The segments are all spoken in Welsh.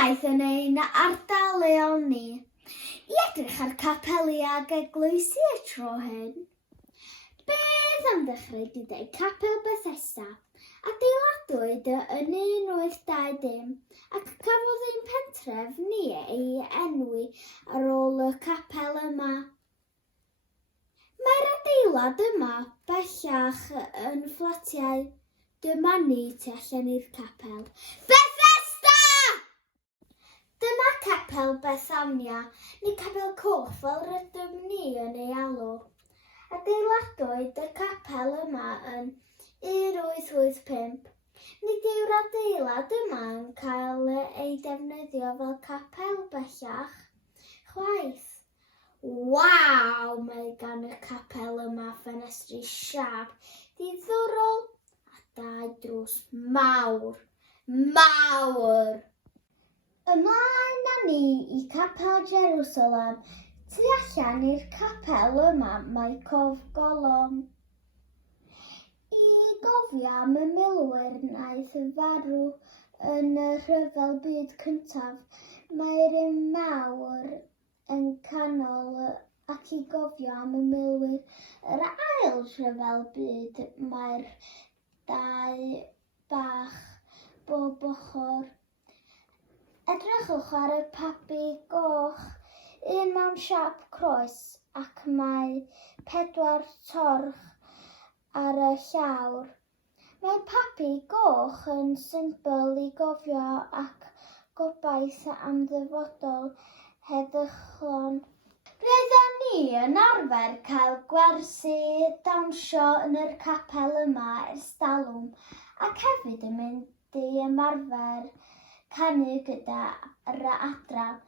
gwasanaeth yn ein ardal lleol ni i edrych ar capeli ag eglwysi y tro hyn. Beth am ddechrau di dweud capel Bethesda adeiladwyd yn 1820 ac cafodd ein pentref ni ei enwi ar ôl y capel yma. Mae'r adeilad yma bellach yn fflatiau. Dyma ni tu allan i'r capel. Bethesda! Dyma capel Bethania, neu capel coch fel rydym ni yn ei alw. Adeiladwyd y capel yma yn 1885. Nid yw'r adeilad yma yn cael ei defnyddio fel capel bellach chwaith. Waw, mae gan y capel yma ffenestri siâp ddiddorol a 2 drws mawr. Ymlaen â ni i capel Jerusalem, tu allan i'r capel yma mae cof golofn. I gofio am y milwyr wnaeth farw yn y rhyfel byd cyntaf, mae'r un mawr yn canol ac i gofio am y milwyr yr ail rhyfel byd, mae'r 2 bach bob ochr. Edrychwch ar y pabi goch, un mewn siap croes ac mae 4 torch ar y llawr. Mae pabi goch yn symbol i gofio ac gobaith am ddyfodol heddychlon. Roedden ni yn arfer cael gwersi dawnsio yn yr capel yma ers talwm ac hefyd yn mynd i ymarfer canu gyda'r adran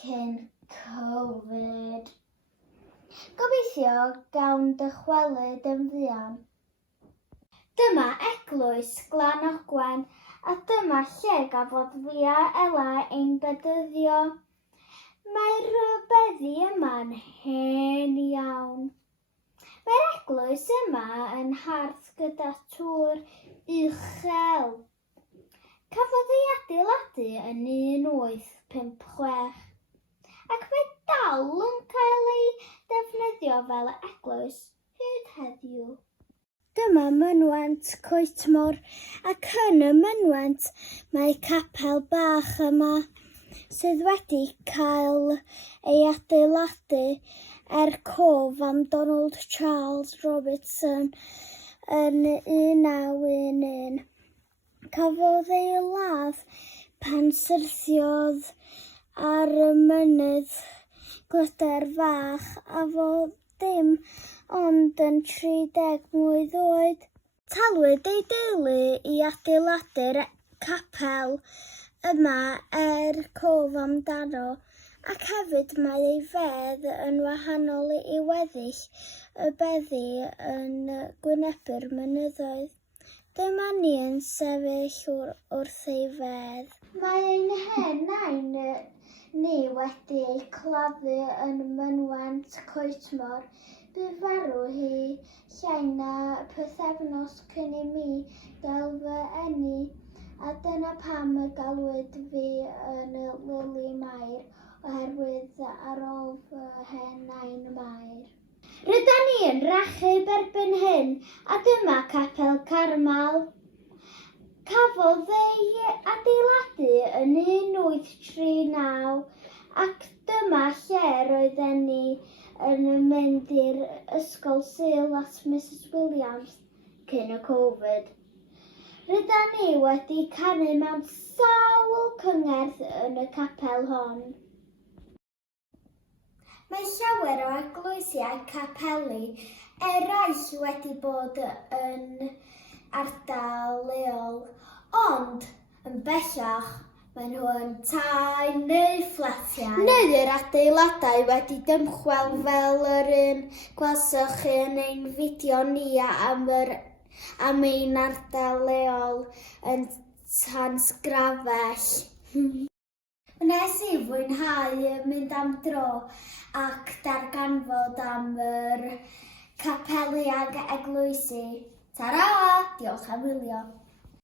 cyn Covid. Gobeithio gawn dychwelyd yn fuan. Dyma eglwys Glanogwen a dyma lle gafodd fi a Ela ein bedyddio. Mae'r beddi yma'n hen iawn. Mae'r eglwys yma yn hardd gyda tŵr uchel. Cafodd ei adeiladu yn 1856 ac mae dal yn cael ei defnyddio fel eglwys hyd heddiw. Dyma mynwent Coetmor ac yn y mynwent mae capel bach yma sydd wedi cael ei adeiladu cof am Donald Charles Robertson yn 1911. Cafodd ei ladd pan syrthiodd ar y mynydd Glyder Fach a fodd dim ond yn 30 mlwydd oed. Talwyd ei deulu i adeiladu'r capel yma cof amdano ac hefyd mae ei fedd yn wahanol i weddill y beddi yn gwynebu'r mynyddoedd. Dyma ni yn sefyll wrth ei fedd. Mae ein hen nain ni wedi ei claddu yn mynwent Coetmor. Bu farw hi llai na pythefnos cyn i mi gael fy eni. A dyna pam y galwyd fi yn Lili Mair oherwydd ar ôl fy hen nain Mair. Rydyn ni yn rachub erbyn hyn a dyma capel Carmel. Cafodd ei adeiladu yn 1839 ac dyma lle roedden ni yn mynd i'r ysgol Sul at Mrs Williams cyn y Covid. Rydyn ni wedi canu mewn sawl cyngerdd yn y capel hon. Mae llawer o eglwysiau capeli eraill wedi bod yn ardal leol, ond yn bellach maen nhw yn tai neu fflatiau. Neu yr adeiladau wedi dymchwel fel yr un gwelsoch chi yn ein fideo ni am ein ardal leol yn Tansgrafell. Wnes i fwynhau mynd am dro ac darganfod am yr capeli ag eglwysi. Tara! Diolch am wylio.